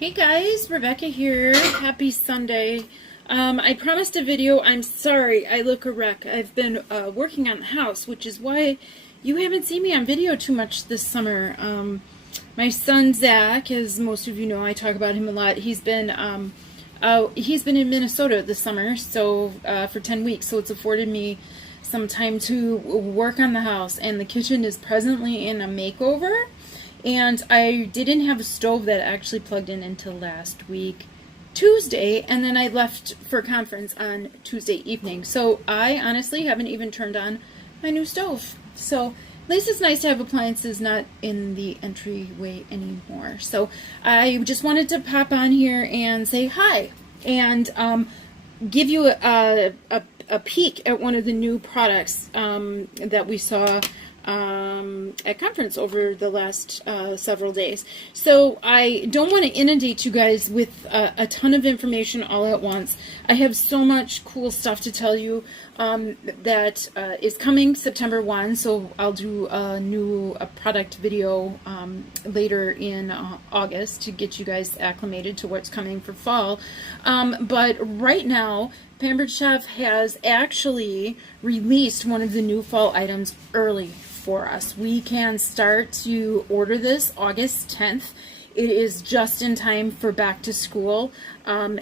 Hey guys, Rebecca here. Happy Sunday. I promised a video. I'm sorry, I look a wreck. I've been working on the house, which is why you haven't seen me on video too much this summer. My son Zach, as most of you know, I talk about him a lot. He's been in Minnesota this summer, so for 10 weeks. So it's afforded me some time to work on the house, and the kitchen is presently in a makeover. And I didn't have a stove that actually plugged in until last week, Tuesday, and then I left for a conference on Tuesday evening. So I honestly haven't even turned on my new stove. So at least it's nice to have appliances not in the entryway anymore. So I just wanted to pop on here and say hi and give you a peek at one of the new products that we saw at conference over the last several days. So I don't want to inundate you guys with a ton of information all at once. I have so much cool stuff to tell you that is coming September 1, so I'll do a new product video later in August to get you guys acclimated to what's coming for fall. But right now, Pampered Chef has actually released one of the new fall items early for us. We can start to order this August 10th. It is just in time for back to school, and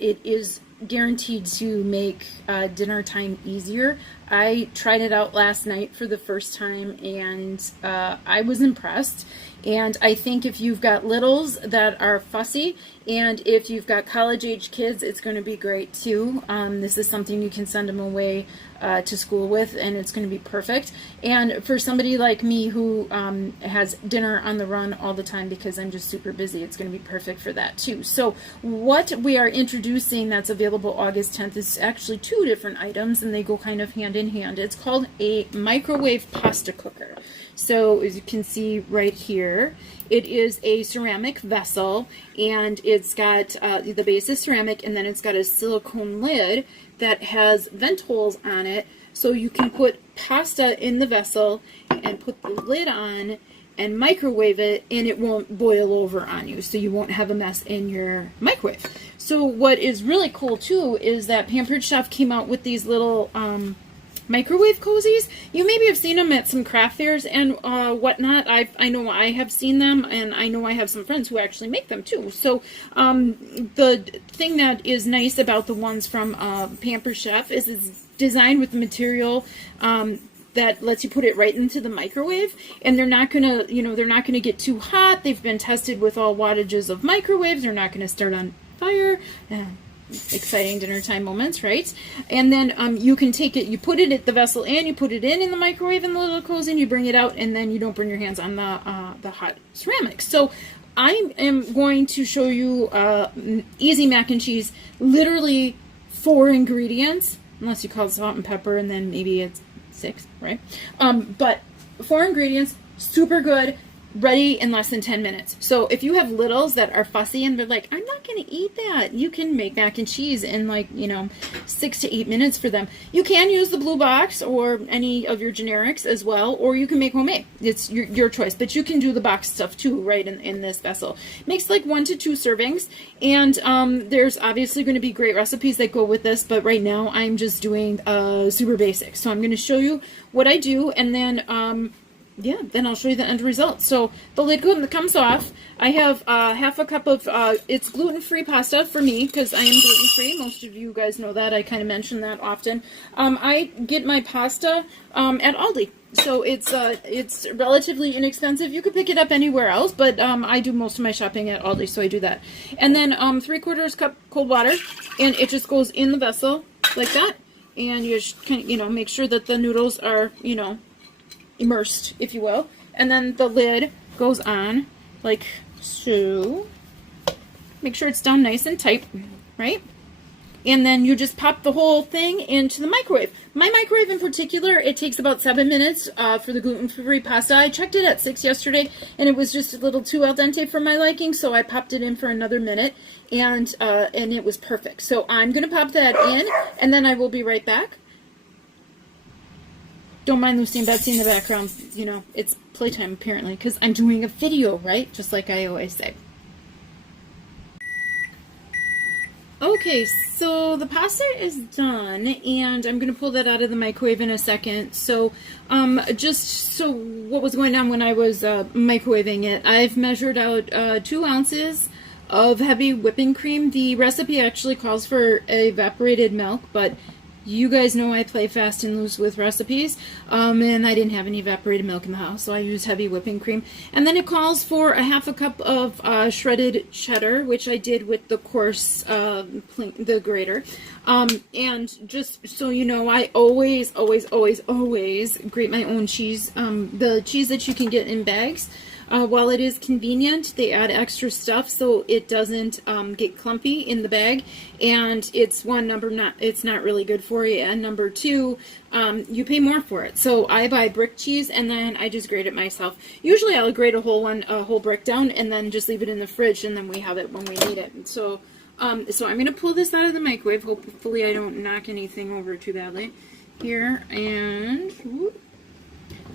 it is guaranteed to make dinner time easier. I tried it out last night for the first time, and I was impressed. And I think if you've got littles that are fussy, and if you've got college-age kids, it's going to be great too. This is something you can send them away to school with, and it's going to be perfect. And for somebody like me who has dinner on the run all the time because I'm just super busy, it's going to be perfect for that too. So what we are introducing that's available August 10th is actually two different items, and they go kind of hand in hand. It's called a microwave pasta cooker. So as you can see right here, it is a ceramic vessel, and it's got the base is ceramic, and then it's got a silicone lid that has vent holes on it, so you can put pasta in the vessel and put the lid on and microwave it, and it won't boil over on you, so you won't have a mess in your microwave. So what is really cool too is that Pampered Chef came out with these little microwave cozies. You maybe have seen them at some craft fairs and whatnot. I know I have seen them, and I know I have some friends who actually make them too. So the thing that is nice about the ones from Pampered Chef is it's designed with the material that lets you put it right into the microwave, and they're not gonna, they're not gonna get too hot. They've been tested with all wattages of microwaves. They're not gonna start on fire. Exciting dinner time moments, right? And then you can take it, you put it at the vessel, and you put it in the microwave in the little cozy, and you bring it out, and then you don't burn your hands on the hot ceramics. So I am going to show you easy mac and cheese, literally 4 ingredients, unless you call it salt and pepper, and then maybe it's 6, right? But 4 ingredients, super good, ready in less than 10 minutes. So if you have littles that are fussy and they're like, I'm not going to eat that, you can make mac and cheese in 6 to 8 minutes for them. You can use the blue box or any of your generics as well, or you can make homemade. It's your choice, but you can do the box stuff too, right, in this vessel. It makes like 1 to 2 servings, and there's obviously going to be great recipes that go with this, but right now I'm just doing super basic. So I'm going to show you what I do, and then then I'll show you the end result. So the lid comes off. I have half a cup of, it's gluten-free pasta for me because I am gluten-free. Most of you guys know that. I kind of mention that often. I get my pasta at Aldi. So it's relatively inexpensive. You could pick it up anywhere else, but I do most of my shopping at Aldi, so I do that. And then 3/4 cup cold water, and it just goes in the vessel like that. And you just kind of, make sure that the noodles are, immersed, if you will, and then the lid goes on like so. Make sure it's down nice and tight, right? And then you just pop the whole thing into the microwave. My microwave in particular, it takes about 7 minutes for the gluten-free pasta. I checked it at 6 yesterday, and it was just a little too al dente for my liking, so I popped it in for another minute, and it was perfect. So I'm gonna pop that in, and then I will be right back. Don't mind Lucy and Betsy in the background. It's playtime apparently because I'm doing a video, right? Just like I always say. Okay, so the pasta is done, and I'm gonna pull that out of the microwave in a second. So, just so what was going on when I was microwaving it, I've measured out 2 ounces of heavy whipping cream. The recipe actually calls for evaporated milk, but you guys know I play fast and loose with recipes, and I didn't have any evaporated milk in the house, so I used heavy whipping cream. And then it calls for a half a cup of shredded cheddar, which I did with the coarse, the grater. And just so you know, I always grate my own cheese. The cheese that you can get in bags. While it is convenient, they add extra stuff so it doesn't get clumpy in the bag, and it's it's not really good for you, and number two, you pay more for it. So I buy brick cheese and then I just grate it myself. Usually I'll grate a whole brick down and then just leave it in the fridge, and then we have it when we need it. So I'm gonna pull this out of the microwave. Hopefully I don't knock anything over too badly here, and whoop.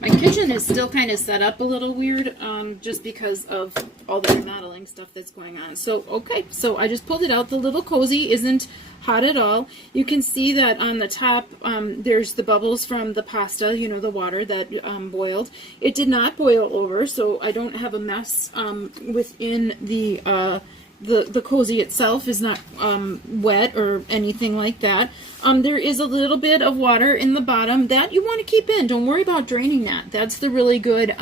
My kitchen is still kind of set up a little weird, just because of all the remodeling stuff that's going on. So, okay, so I just pulled it out. The little cozy isn't hot at all. You can see that on the top, there's the bubbles from the pasta, you know, the water that boiled. It did not boil over, so I don't have a mess within the cozy itself is not wet or anything like that. There is a little bit of water in the bottom that you want to keep in. Don't worry about draining that. That's the really good,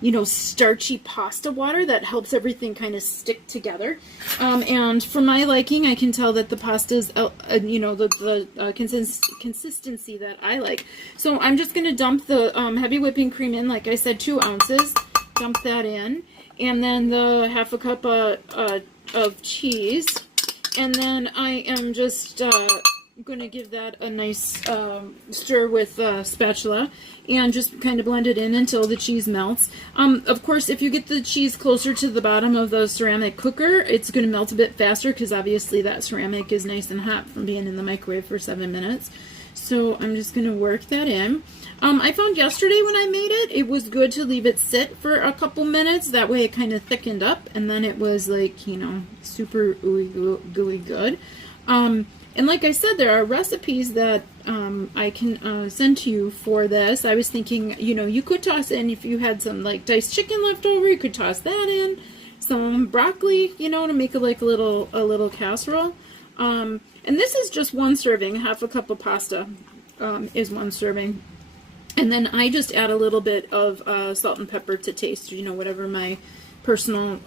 you know, starchy pasta water that helps everything kind of stick together. And for my liking, I can tell that the pasta is, you know, the consistency that I like. So I'm just going to dump the heavy whipping cream in, like I said, 2 ounces. Dump that in. And then the half a cup of cheese, and then I am just going to give that a nice stir with a spatula, and just kind of blend it in until the cheese melts. Of course, if you get the cheese closer to the bottom of the ceramic cooker, it's going to melt a bit faster, because obviously that ceramic is nice and hot from being in the microwave for 7 minutes. So I'm just going to work that in. I found yesterday when I made it, it was good to leave it sit for a couple minutes. That way it kind of thickened up, and then it was like, you know, super ooey gooey good. And like I said, there are recipes that I can send to you for this. I was thinking, you know, you could toss in, if you had some like diced chicken left over, you could toss that in. Some broccoli, you know, to make it like a little casserole. And this is just 1 serving. Half a cup of pasta is 1 serving. And then I just add a little bit of salt and pepper to taste, you know, whatever my personal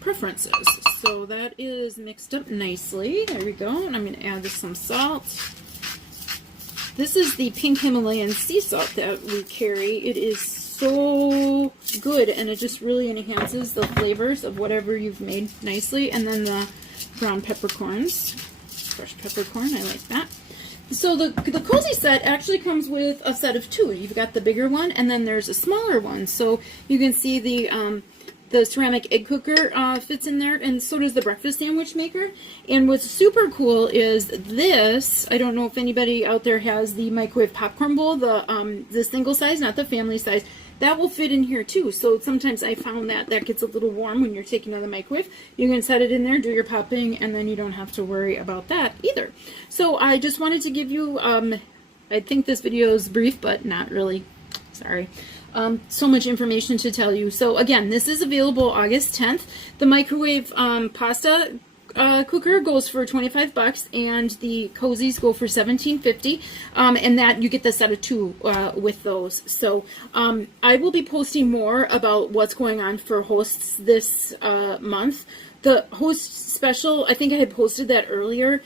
preference is. So that is mixed up nicely. There we go. And I'm going to add some salt. This is the pink Himalayan sea salt that we carry. It is so good, and it just really enhances the flavors of whatever you've made nicely. And then the ground peppercorns, fresh peppercorn, I like that. So the cozy set actually comes with a set of 2. You've got the bigger one, and then there's a smaller one. So you can see the ceramic egg cooker fits in there, and so does the breakfast sandwich maker. And what's super cool is this. I don't know if anybody out there has the microwave popcorn bowl, the single size, not the family size. That will fit in here too. So sometimes I found that gets a little warm when you're taking it out of the microwave. You can set it in there, do your popping, and then you don't have to worry about that either. So I just wanted to give you, I think this video is brief, but not really. Sorry. So much information to tell you. So again, this is available August 10th. The microwave pasta cooker goes for $25, and the cozies go for $17.50, and that you get the set of 2 with those. So I will be posting more about what's going on for hosts this month. The host special, I think I had posted that earlier,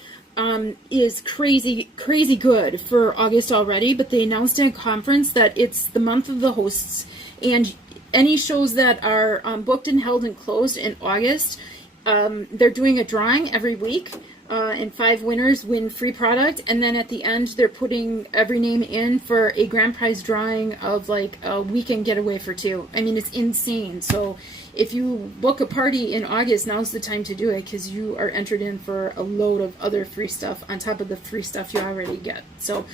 is crazy good for August already, but they announced at a conference that it's the month of the hosts, and any shows that are booked and held and closed in August, they're doing a drawing every week, and 5 winners win free product, and then at the end they're putting every name in for a grand prize drawing of like a weekend getaway for 2. I mean, it's insane. So if you book a party in August, now's the time to do it, because you are entered in for a load of other free stuff on top of the free stuff you already get. So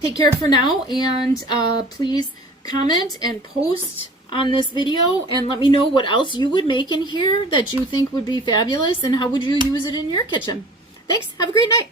take care for now, and please comment and post on this video and let me know what else you would make in here that you think would be fabulous and how would you use it in your kitchen. Thanks. Have a great night.